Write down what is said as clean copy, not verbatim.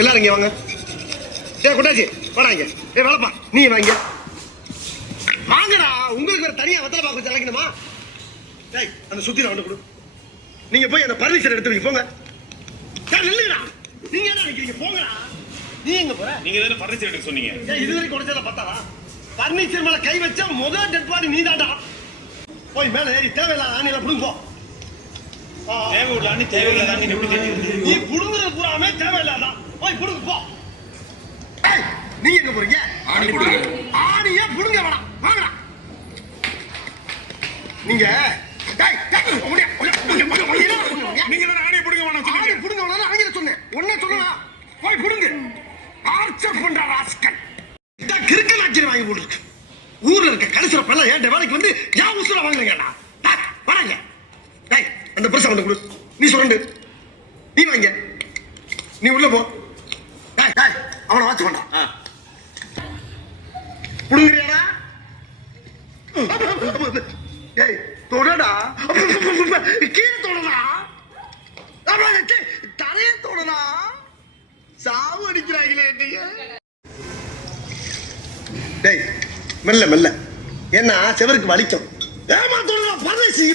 எல்லாரும் இங்க வாங்க. டேய் குட்டாச்சி வாடா இங்க. டேய் வேலைப்பா நீ வாங்க. வாங்கடா, உங்களுக்கு வேற தனியா வத்தல பாக்க செலக்கணுமா? டேய் அந்த சுத்திர வந்து கொடு. நீங்க போய் அந்த பர்மிஷன் எடுத்து வைங்க போங்க. டேய் நில்லுடா. நீங்க என்ன நினைக்கிறீங்க? போங்கடா. நீ எங்க போற? நீங்க தான பர்னிச்சர் எடுக்க சொன்னீங்க. டேய் இதுவரைக்கும் குடிச்சத பார்த்தாடா. பர்னிச்சர் மேல கை வச்சா முதல் டெட் பாடி நீதாடா. போய் மேல ஏறி தேவையில்லாத ஆணில புடுங்க போ. தேவையில்லாத நீ புடுங்குறது பூராமே தேவையில்லாதா. போய் புடுங்க போ. ஏய் நீ எங்க போறீங்க? ஆணி புடுங்க. ஆணியே புடுங்க வேணாம். வாங்கடா. நீங்க டேய் நீங்க தான ஆணி புடுங்க வேணாம் சொன்னீங்க. ஆணி புடுங்க வேணாம் அவங்க சொன்னேன். ஒண்ணே சொல்லலாம். போய் புடுங்க. ஆர்ச்சர் பண்ற ராஸ்கல். இத கிறுக்கல் ஆக்கிர வாங்கி போட்டுருக்கு. ஊர்ல இருக்க கடைசில பல்ல ஏன் வேலைக்கு வந்து யா உசுர வாங்குறீங்கடா. டேய் வராங்க. டேய் அந்த பிரசவ வந்து கொடு. நீ சொல்லு. நீ வாங்க. நீ உள்ள போ. டேய் டேய் அவன வாட்ச் பண்ணா. புடுங்கறியாடா? டேய் தொடடா. கீழ தொடடா. அவனுக்கு தரைய தொடடா. சாவு அடிக்கிறாங்களே நீங்க. டேய் மெல்ல மெல்ல. என்ன செவருக்கு வலிக்கும். ஏமா தொடடா பரதேசி.